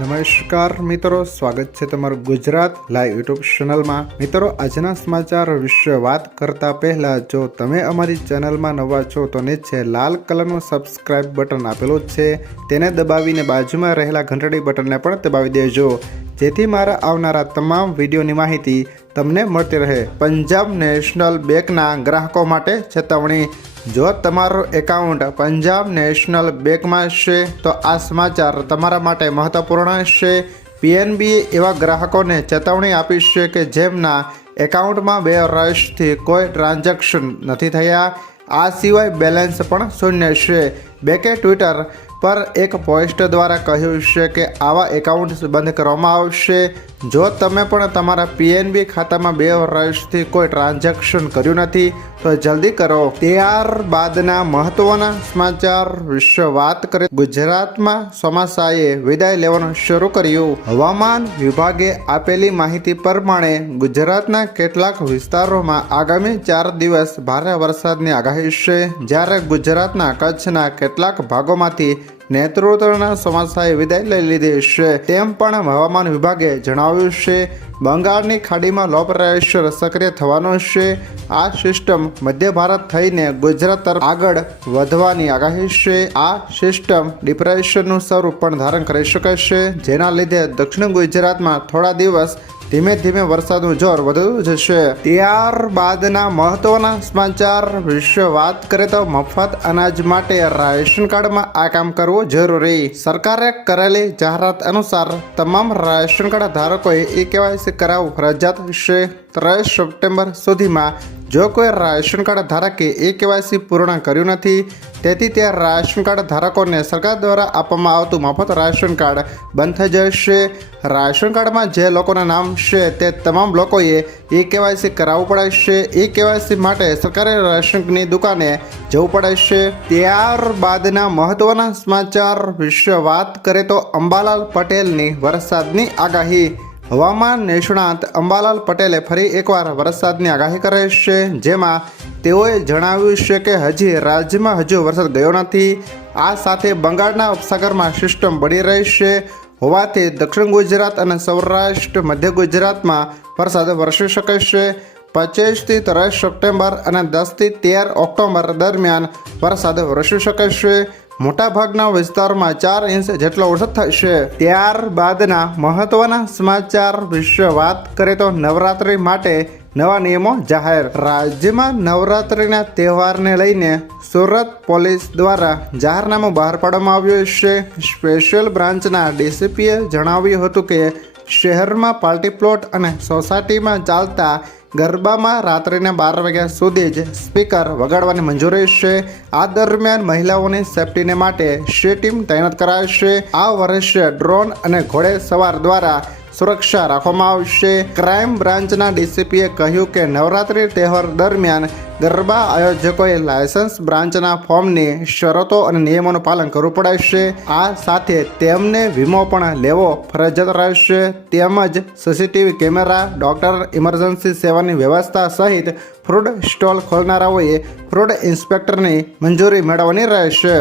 નમસ્કાર મિત્રો, સ્વાગત છે તમારું ગુજરાત લાઈવ યુટ્યુબ ચેનલમાં। મિત્રો, આજના સમાચાર વિશે વાત કરતા પહેલા જો તમે અમારી ચેનલમાં નવા છો તો નીચે લાલ કલરનું સબસ્ક્રાઇબ બટન આપેલું છે, તેને દબાવીને બાજુમાં રહેલા ઘંટડી બટનને પણ દબાવી દેજો, જેથી મારા આવનારા તમામ વિડીયોની માહિતી તમને મળતી રહે। પંજાબ નેશનલ બેંકના ગ્રાહકો માટે ચેતવણી। જો તમારું એકાઉન્ટ પંજાબ નેશનલ બેંકમાં છે તો આ સમાચાર તમારા માટે મહત્વપૂર્ણ છે। પીએનબીએ એવા ગ્રાહકોને ચેતવણી આપી છે કે જેમના એકાઉન્ટમાં 2 વર્ષથી કોઈ ટ્રાન્ઝેક્શન નથી થયા, આ સિવાય બેલેન્સ પણ શૂન્ય છે। બેંકે ટ્વિટર પર એક પોસ્ટ દ્વારા કહ્યું છે કે આવા એકાઉન્ટ્સ બંધ કરવામાં આવશે। જો તમે પણ તમારા પીએનબી ખાતામાં 2 વર્ષથી કોઈ ટ્રાન્ઝેક્શન કર્યું નથી તો જલ્દી કરો। ત્યારબાદના મહત્વના સમાચાર વિશે વાત કરીએ। ગુજરાતમાં ચોમાસાએ વિદાય લેવાનું શરૂ કર્યું। હવામાન વિભાગે આપેલી માહિતી પ્રમાણે ગુજરાતના કેટલાક વિસ્તારોમાં આગામી 4 દિવસ ભારે વરસાદની આગાહી છે, જ્યારે ગુજરાતના કચ્છના કેટલાક ભાગોમાંથી નેતૃત્વના ચોમાસાએ વિદાય લઈ લીધી છે, તેમ પણ હવામાન વિભાગે જણાવ્યું છે। બંગાળની ખાડીમાં લો પ્રેશર સક્રિય થવાનું છે। આ સિસ્ટમ મધ્ય ભારત થઈને ગુજરાત તરફ આગળ વધવાની આગાહી છે। આ સિસ્ટમ ડિપ્રેશનનું સ્વરૂપ પણ ધારણ કરી શકે છે, જેના લીધે દક્ષિણ ગુજરાતમાં થોડા દિવસ ધીમે ધીમે વરસાદનું જોર વધતું જશે। ત્યારબાદના મહત્વના સમાચાર વિશે વાત કરીએ તો મફત અનાજ માટે રાશન કાર્ડમાં આ કામ કરવું જરૂરી। સરકારે કરેલી જાહેરાત અનુસાર તમામ રાશન કાર્ડ ધારકોએ ઈ-કેવાયસી કરાવવું ફરજિયાત છે। 30 સપ્ટેમ્બર સુધીમાં જો કોઈ રાશન કાર્ડ ધારકે ઈ-કેવાયસી પૂર્ણ કર્યું નથી, તેથી તે રાશન કાર્ડ ધારકોને સરકાર દ્વારા આપવામાં આવતું મફત રાશન કાર્ડ બંધ થઈ જશે। રાશન કાર્ડમાં જે લોકોના નામ છે તે તમામ લોકોએ ઈ-કેવાયસી કરાવવું પડશે। ઈ-કેવાયસી માટે સરકારી રાશનની દુકાને જવું પડશે। ત્યારબાદના મહત્વના સમાચાર વિશે વાત કરીએ તો અંબાલાલ પટેલની વરસાદની આગાહી। હવામાન નિષ્ણાત અંબાલાલ પટેલે ફરી એકવાર વરસાદની આગાહી કરી છે, જેમાં તેઓએ જણાવ્યું છે કે હજી રાજ્યમાં હજુ વરસાદ ગયો નથી। આ સાથે બંગાળના ઉપસાગરમાં સિસ્ટમ બની રહી છે હોવાથી દક્ષિણ ગુજરાત અને સૌરાષ્ટ્ર મધ્ય ગુજરાતમાં વરસાદ વરસી શકે છે। 25 થી 30 સપ્ટેમ્બર અને 10 થી 13 ઓક્ટોબર દરમિયાન વરસાદ વરસી શકે છે। મોટાભાગના વિસ્તારોમાં 4 ઇંચ જેટલો વરસાદ થશે। ત્યારબાદના મહત્વના સમાચાર વિશે વાત કરીએ તો નવરાત્રિ માટે નવા નિયમો જાહેર। રાજ્યમાં નવરાત્રિના તહેવારને લઈને સુરત પોલીસ દ્વારા જાહેરનામું બહાર પાડવામાં આવ્યું છે। સ્પેશિયલ બ્રાન્ચના ડીસીપીએ જણાવ્યું હતું કે શહેરમાં પાર્ટી પ્લોટ અને સોસાયટીમાં ચાલતા ગરબામાં રાત્રિના 12 વાગ્યા સુધી જ સ્પીકર વગાડવાની મંજૂરી છે। આ દરમિયાન મહિલાઓની સેફટીને માટે સી ટીમ તૈનાત કરાશે। આ વર્ષે ડ્રોન અને ઘોડે સવાર દ્વારા સુરક્ષા રાખવામાં આવશે। ક્રાઇમ બ્રાન્ચના ડીસીપીએ કહ્યું કે નવરાત્રિ તહેવાર દરમિયાન ગરબા આયોજકોએ લાયસન્સ બ્રાન્ચના ફોર્મની શરતો અને નિયમોનું પાલન કરવું પડશે। આ સાથે તેમને વીમો પણ લેવો ફરજિયાત રહેશે, તેમજ સીસીટીવી કેમેરા, ડોક્ટર, ઇમરજન્સી સેવાની વ્યવસ્થા સહિત ફૂડ સ્ટોલ ખોલનારાઓએ ફૂડ ઇન્સ્પેક્ટરની મંજૂરી મેળવવાની રહેશે।